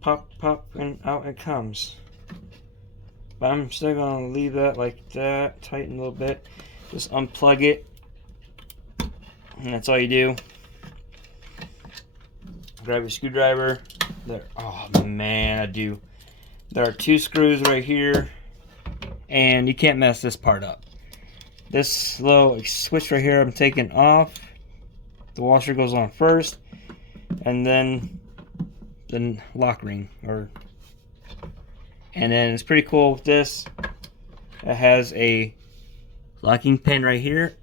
pop, pop, and out it comes. But I'm still gonna leave that like that, tighten a little bit. Just unplug it, and that's all you do. Grab your screwdriver. There. Oh man, I do. There are 2 screws right here, and you can't mess this part up. This little switch right here I'm taking off. The washer goes on first, and then the lock ring, and then it's pretty cool with this. It has a locking pin right here,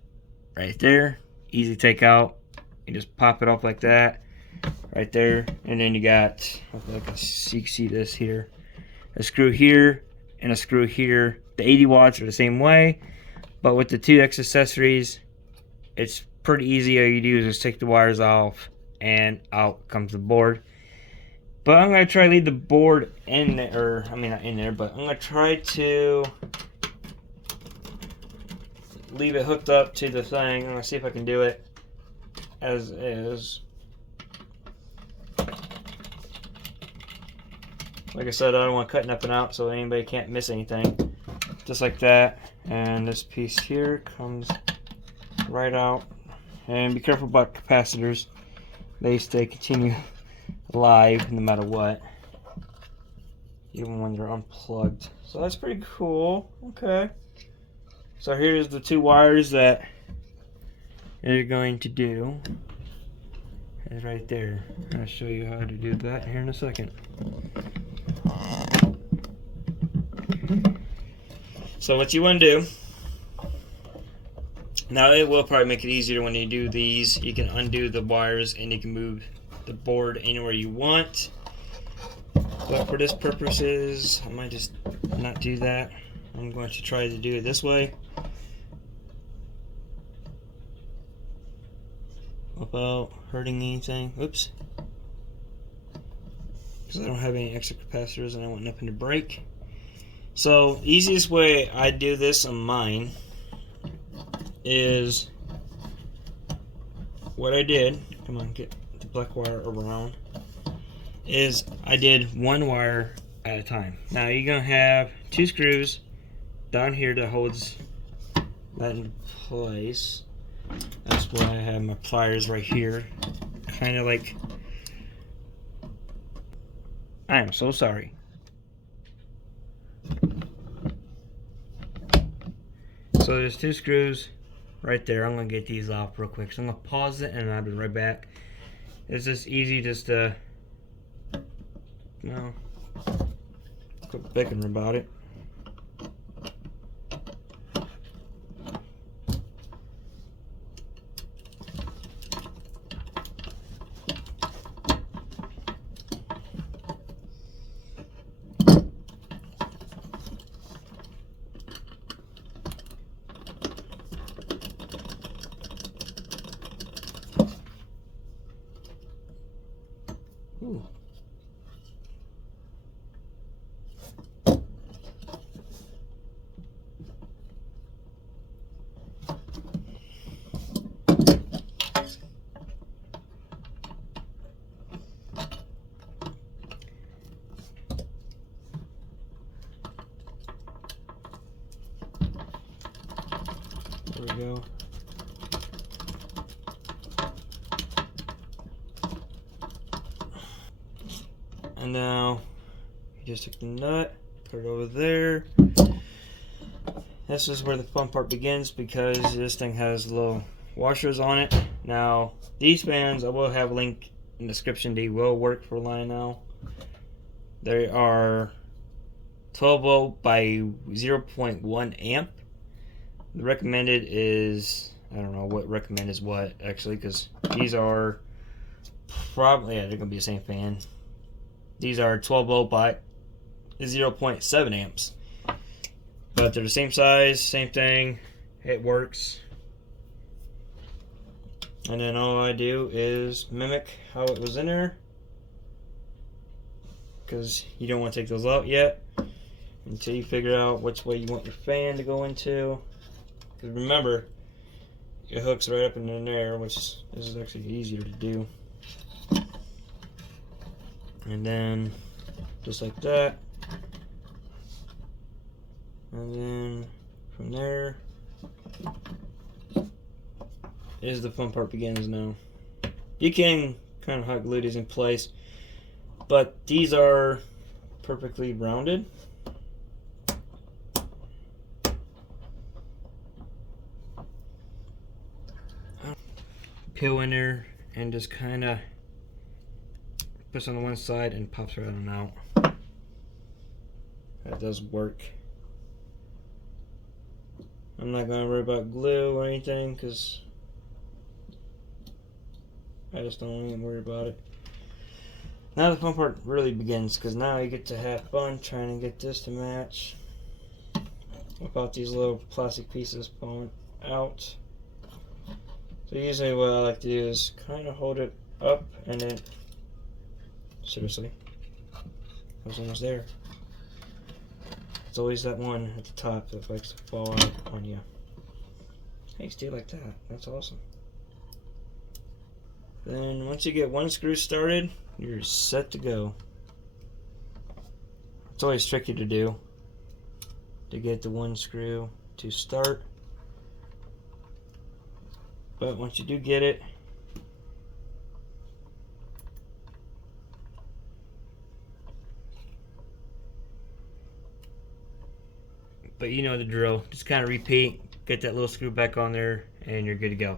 right there. Easy to take out. You just pop it off like that, right there, and then you got, you can see this here, a screw here and a screw here. The 80 watts are the same way, but with the 2 extra accessories, it's pretty easy. All you do is just take the wires off, and out comes the board. But I'm gonna try to leave the board in there, or I mean not in there, but I'm gonna try to leave it hooked up to the thing. I'm gonna see if I can do it as is. Like I said, I don't want to cut nothing out so anybody can't miss anything. Just like that. And this piece here comes right out. And be careful about capacitors. They stay continue alive no matter what, even when they're unplugged. So that's pretty cool. Okay. So here's the 2 wires that you're going to do. It's right there. I'll show you how to do that here in a second. So what you want to do, now it will probably make it easier when you do these. You can undo the wires and you can move the board anywhere you want. But for this purposes, I might just not do that. I'm going to try to do it this way without hurting anything. Oops. Because I don't have any extra capacitors and I want nothing to break. So the easiest way I do this on mine is what I did. Come on, get the black wire around. Is I did 1 wire at a time. Now you're gonna have 2 screws down here that holds that in place. That's why I have my pliers right here. Kind of like, I am so sorry. So there's 2 screws right there. I'm gonna get these off real quick. So I'm gonna pause it and I'll be right back. It's just easy just to, quit bickering about it. Ooh. There we go. And now you just take the nut, put it over there. This is where the fun part begins because this thing has little washers on it. Now these fans, I will have a link in the description. They will work for Lionel. They are 12 volt by 0.1 amp. The recommended is, I don't know what recommended is what actually, because these are probably, yeah, they're gonna be the same fan. These are 12 volt by 0.7 amps. But they're the same size, same thing. It works. And then all I do is mimic how it was in there. Because you don't want to take those out yet until you figure out which way you want your fan to go into. Because remember, it hooks right up in there, which is actually easier to do. And then just like that. And then from there is the fun part begins now. You can kind of hot glue these in place, but these are perfectly rounded. Peel in there and just kind of puts on the one side and pops right on out. That does work. I'm not going to worry about glue or anything because I just don't even worry about it. Now the fun part really begins, because now you get to have fun trying to get this to match without these little plastic pieces falling out. So usually what I like to do is kind of hold it up and then, seriously, I was almost there. It's always that one at the top that likes to fall out on you. Hey, stay like that. That's awesome. Then once you get one screw started, you're set to go. It's always tricky to do, to get the one screw to start. But once you do get it, but you know the drill. Just kind of repeat, get that little screw back on there, and you're good to go.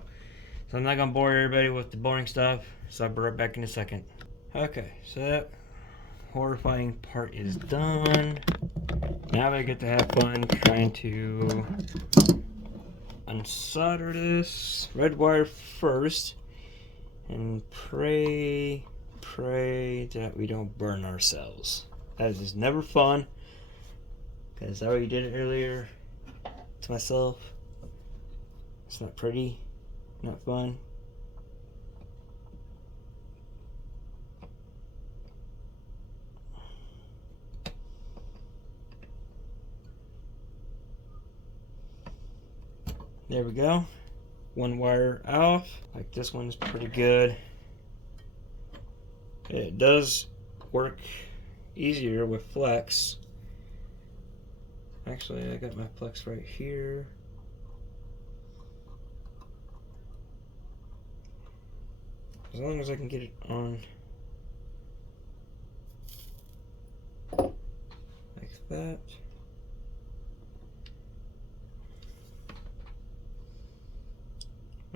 So I'm not going to bore everybody with the boring stuff, so I'll be right back in a second. Okay, so that horrifying part is done. Now I get to have fun trying to unsolder this red wire first and pray that we don't burn ourselves. That is never fun, because I already did it earlier to myself. It's not pretty, not fun. There we go. One wire off. Like this one's pretty good. It does work easier with flex. Actually, I got my flex right here. As long as I can get it on like that.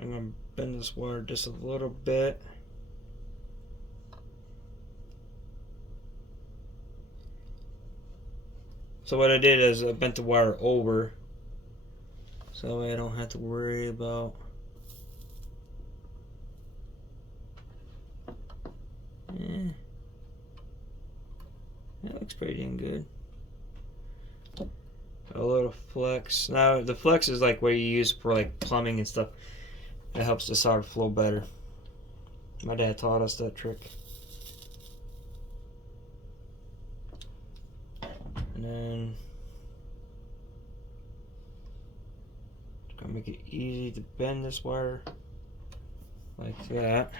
I'm going to bend this wire just a little bit. So what I did is I bent the wire over, so that way I don't have to worry about that looks pretty dang good. A little flex. Now the flex is like what you use for like plumbing and stuff. It helps the solder flow better. My dad taught us that trick. And then just gonna make it easy to bend this wire like that.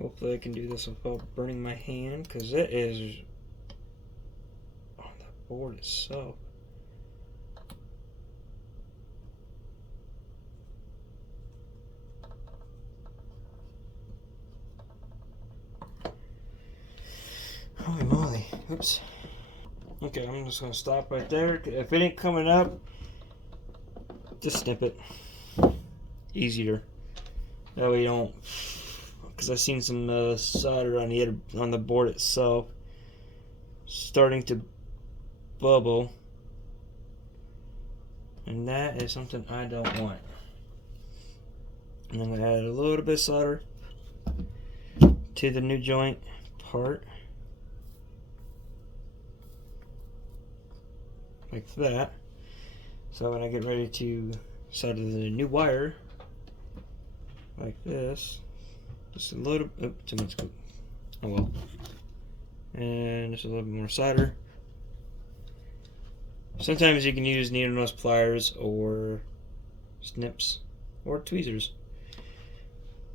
Hopefully I can do this without burning my hand, because it is on the board itself. Holy moly. Oops. Okay, I'm just going to stop right there. If it ain't coming up, just snip it. Easier. That way you don't... Because I've seen some solder on the board itself starting to bubble. And that is something I don't want. And I'm going to add a little bit of solder to the new joint part. Like that. So when I get ready to solder the new wire, like this, just a little, oh, too much, oh well, and just a little bit more solder. Sometimes you can use needle nose pliers or snips or tweezers,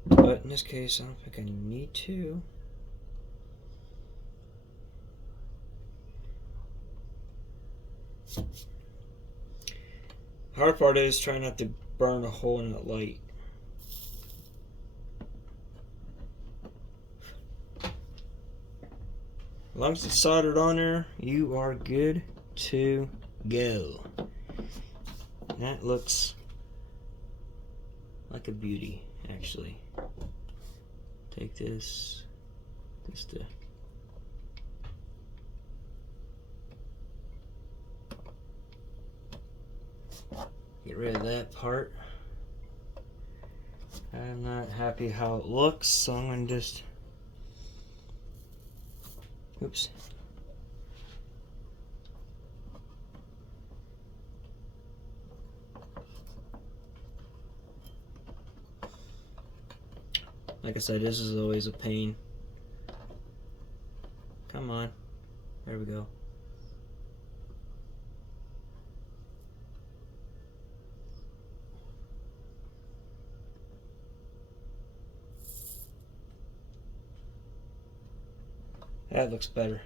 but in this case I don't think I need to. Hard part is trying not to burn a hole in the light. As long as it's soldered on there, you are good to go. That looks like a beauty, actually. Take this, just to get rid of that part. I'm not happy how it looks, so I'm going to just, oops. Like I said, this is always a pain. Come on. There we go. That looks better.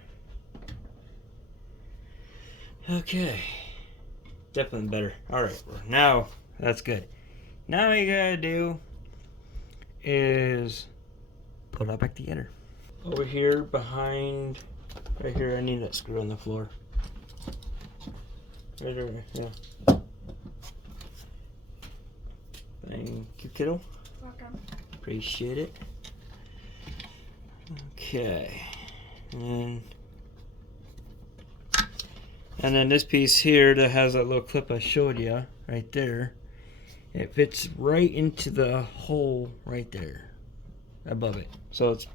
Okay. Definitely better. Alright, now that's good. Now all you gotta do is put it back together. Over here behind, right here, I need that screw on the floor. Right over there, yeah. Thank you, kiddo. Welcome. Appreciate it. Okay. And then this piece here that has that little clip I showed you right there, it fits right into the hole right there above it. So it's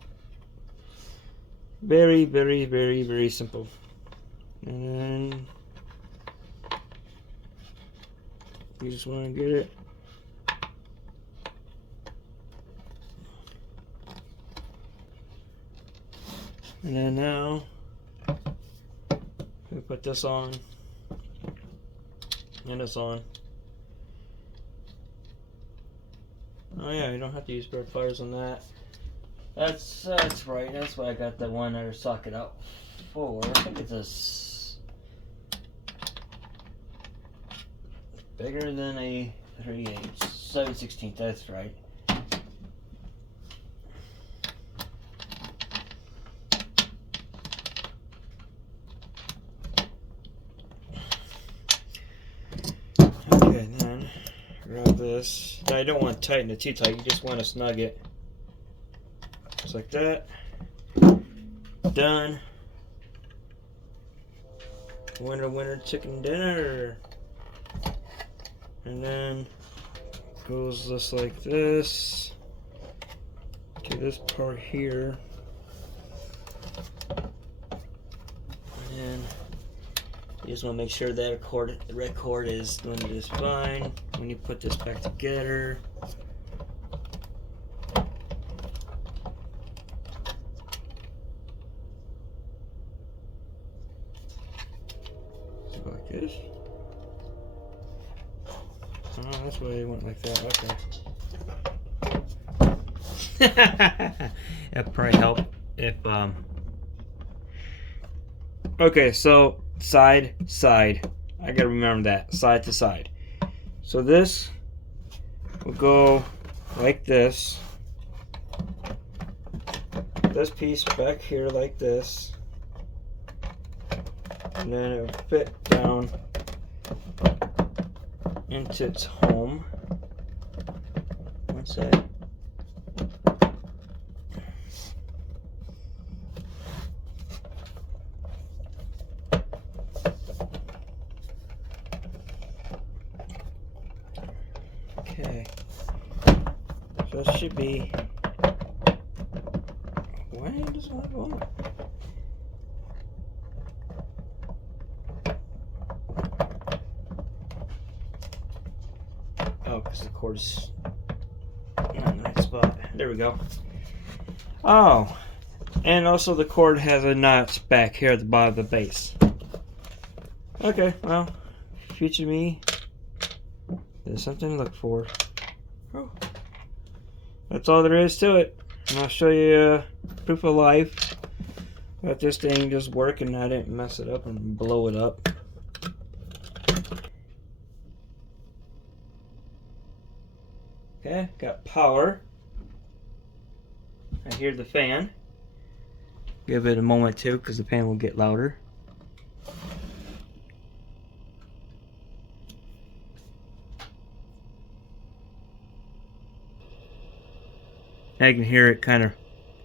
very, very, very, very simple. And then you just want to get it. And then now we put this on and this on. Oh yeah, you don't have to use spare pliers on that. That's right. That's why I got the one other socket out for. I think it's bigger than a 3/8, 7/16. That's right. Okay, then grab this. Now you don't want to tighten it too tight. You just want to snug it. Just like that. Done. Winner, winner, chicken dinner. And then goes just like this to this part here. And then you just want to make sure that the red cord is doing just fine when you put this back together. Go like this. Oh, that's why it went like that. Okay. That'd probably help if okay, so side. I gotta remember that. Side to side. So this will go like this. This piece back here like this. And then it will fit down into its home. One side. Okay, so it should be. Why does it not go? Oh, because the cord is not in the right spot. There we go. Oh, and also the cord has a notch back here at the bottom of the base. Okay, well, future me. There's something to look for. Oh. That's all there is to it. And I'll show you proof of life that this thing just worked and I didn't mess it up and blow it up. Okay, got power. I hear the fan. Give it a moment too, because the fan will get louder. Now you can hear it kind of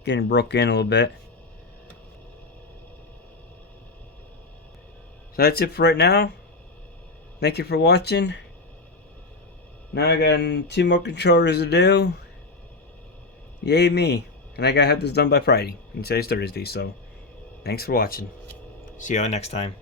getting broke in a little bit. So that's it for right now. Thank you for watching. Now I got 2 more controllers to do. Yay me. And I gotta have this done by Friday. And today's Thursday, so thanks for watching. See y'all next time.